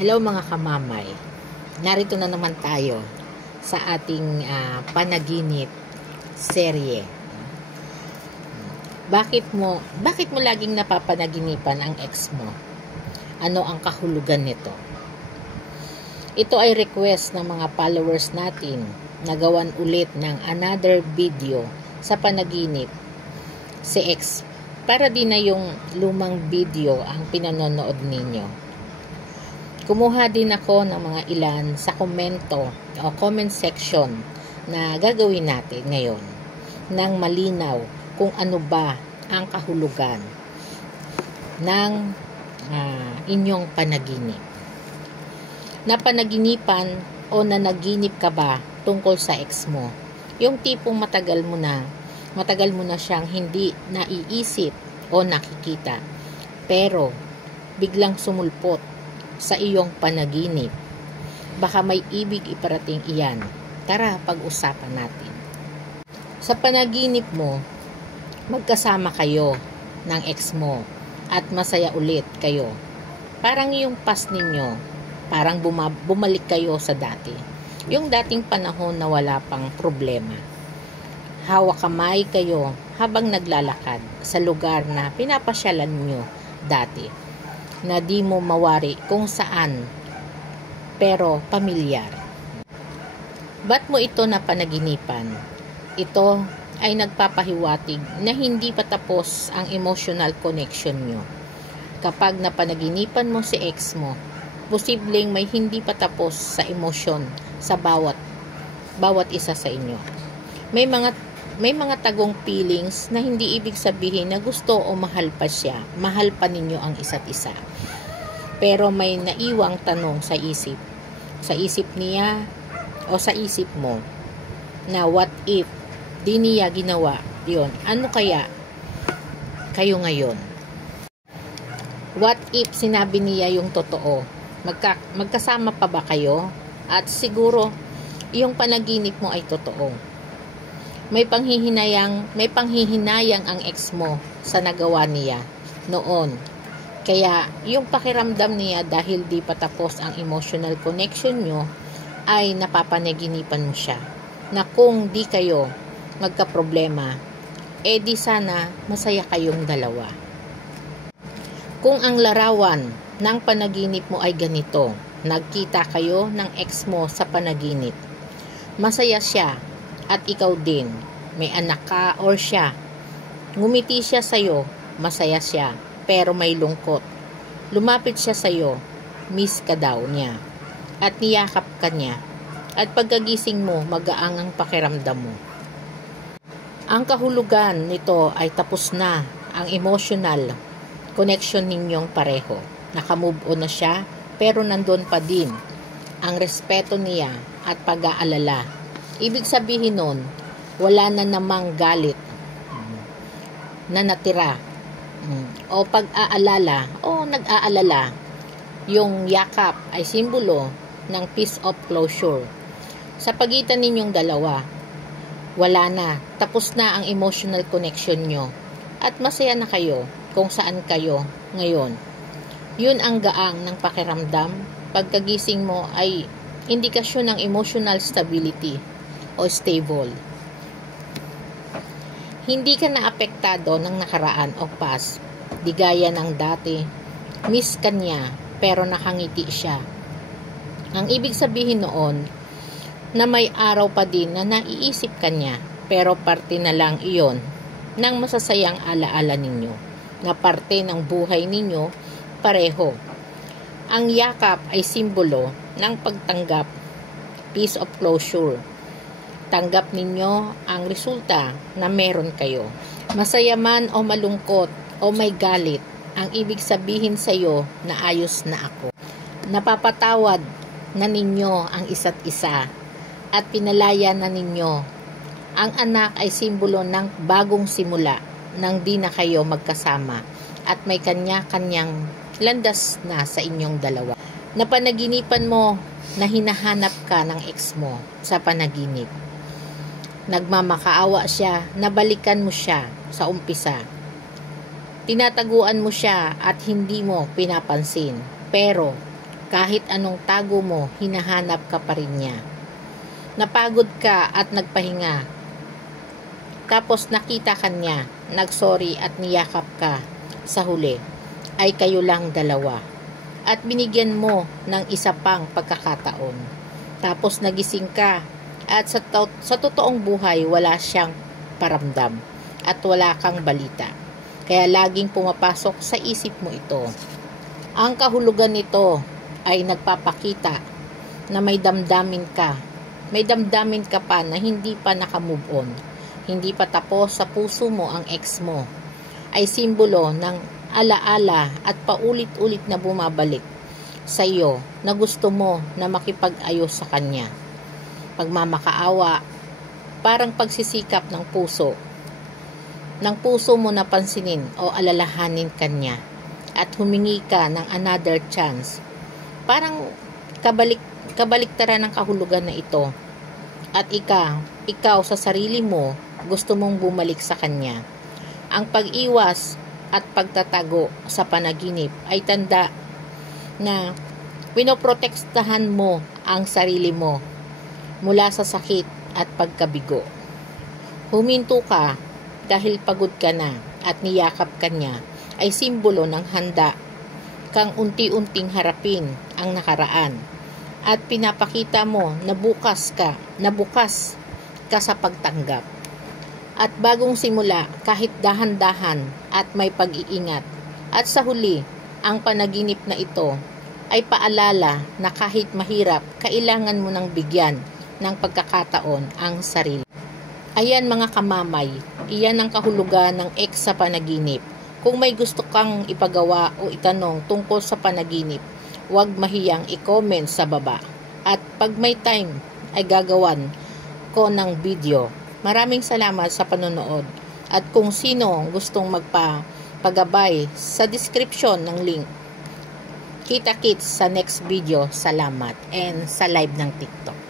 Hello mga kamamay, narito na naman tayo sa ating panaginip serye. Bakit mo laging napapanaginipan ang ex mo? Ano ang kahulugan nito? Ito ay request ng mga followers natin na gawan ulit ng another video sa panaginip si ex, para di na yung lumang video ang pinanonood ninyo. Kumuha din ako ng mga ilan sa komento o comment section na gagawin natin ngayon nang malinaw kung ano ba ang kahulugan ng inyong panaginip. Napanaginipan o nanaginip ka ba tungkol sa ex mo? Yung tipong matagal mo na siyang hindi naiisip o nakikita, pero biglang sumulpot sa iyong panaginip. Baka may ibig iparating iyan. Tara, pag-usapan natin. Sa panaginip mo, magkasama kayo ng ex mo at masaya ulit kayo. Parang yung past ninyo, parang bumalik kayo sa dati. Yung dating panahon na wala pang problema. Hawak kamay kayo habang naglalakad sa lugar na pinapasyalan nyo dati, na di mo mawari kung saan, pero pamilyar. Ba't mo ito napanaginipan? Ito ay nagpapahiwatig na hindi pa tapos ang emotional connection nyo. Kapag napanaginipan mo si ex mo, posibleng may hindi pa tapos sa emosyon sa bawat isa sa inyo. May mga tagong feelings na hindi ibig sabihin na gusto o mahal pa siya. Mahal pa ninyo ang isa't isa. Pero may naiwang tanong sa isip. Sa isip niya o sa isip mo na what if di niya ginawa yon? Ano kaya kayo ngayon? What if sinabi niya yung totoo? Magkasama pa ba kayo? At siguro yung panaginip mo ay totoo. May panghihinayang ang ex mo sa nagawa niya noon. Kaya yung pakiramdam niya dahil di pa tapos ang emotional connection nyo ay napapanaginipan mo siya. Na kung di kayo magkaproblema, di sana masaya kayong dalawa. Kung ang larawan ng panaginip mo ay ganito, nagkita kayo ng ex mo sa panaginip, masaya siya at ikaw din, may anak ka or siya. Ngumiti siya sa'yo, masaya siya, pero may lungkot. Lumapit siya sa'yo, miss ka daw niya, at niyakap ka niya. At pagkagising mo, magaang ang pakiramdam mo. Ang kahulugan nito ay tapos na ang emotional connection ninyong pareho. Nakamove on na siya, pero nandun pa din ang respeto niya at pag-aalala. Ibig sabihin nun, wala na namang galit na natira o pag-aalala o nag-aalala. Yung yakap ay simbolo ng peace of closure. Sa pagitan ninyong dalawa, wala na, tapos na ang emotional connection nyo at masaya na kayo kung saan kayo ngayon. Yun ang gaang ng pakiramdam. Pagkagising mo ay indikasyon ng emotional stability o stable. Hindi ka naapektado ng nakaraan o past. Di gaya ng dati. Miss ka niya pero nakangiti siya. Ang ibig sabihin noon na may araw pa din na naiisip ka niya, pero parte na lang iyon ng masasayang alaala ninyo na parte ng buhay ninyo pareho. Ang yakap ay simbolo ng pagtanggap, peace of closure. Tanggap ninyo ang resulta na meron kayo. Masaya man o malungkot o may galit, ang ibig sabihin sa iyo na ayos na ako. Napapatawad na ninyo ang isa't isa at pinalaya na ninyo. Ang anak ay simbolo ng bagong simula nang di na kayo magkasama at may kanya-kanyang landas na sa inyong dalawa. Napanaginipan mo na hinahanap ka ng ex mo sa panaginip. Nagmamakaawa siya, nabalikan mo siya sa umpisa. Tinataguan mo siya at hindi mo pinapansin. Pero Kahit anong tago mo, hinahanap ka pa rin niya. Napagod ka at nagpahinga. Tapos nakita ka niya, nagsorry at niyakap ka. Sa huli, ay kayo lang dalawa. At binigyan mo ng isa pang pagkakataon. Tapos nagising ka at sa totoong buhay wala siyang paramdam at wala kang balita. Kaya laging pumapasok sa isip mo ito. Ang kahulugan nito ay nagpapakita na may damdamin ka. May damdamin ka pa na hindi pa nakamove on. Hindi pa tapos sa puso mo ang ex mo. Ay simbolo ng alaala at paulit-ulit na bumabalik sa iyo na gusto mo na makipag-ayos sa kanya. Pagmamakaawa, parang pagsisikap ng puso mo na pansinin o alalahanin kanya at humingi ka ng another chance. Parang kabaliktaran ng kahulugan na ito. At ikaw sa sarili mo, gusto mong bumalik sa kanya. Ang pag-iwas at pagtatago sa panaginip ay tanda na pinoprotektahan mo ang sarili mo mula sa sakit at pagkabigo. Huminto ka dahil pagod ka na at niyakap ka niya ay simbolo ng handa kang unti-unting harapin ang nakaraan at pinapakita mo na bukas ka sa pagtanggap. At bagong simula kahit dahan-dahan at may pag-iingat. At sa huli, ang panaginip na ito ay paalala na kahit mahirap, kailangan mo nang bigyan ng pagkakataon ang sarili. Ayan mga kamamay, iyan ang kahulugan ng ex sa panaginip. Kung may gusto kang ipagawa o itanong tungkol sa panaginip, huwag mahiyang i-comment sa baba. At pag may time ay gagawan ko ng video. Maraming salamat sa panonood. At kung sino gustong magpagabay sa description ng link. Kita-kits sa next video. Salamat. And sa live ng TikTok.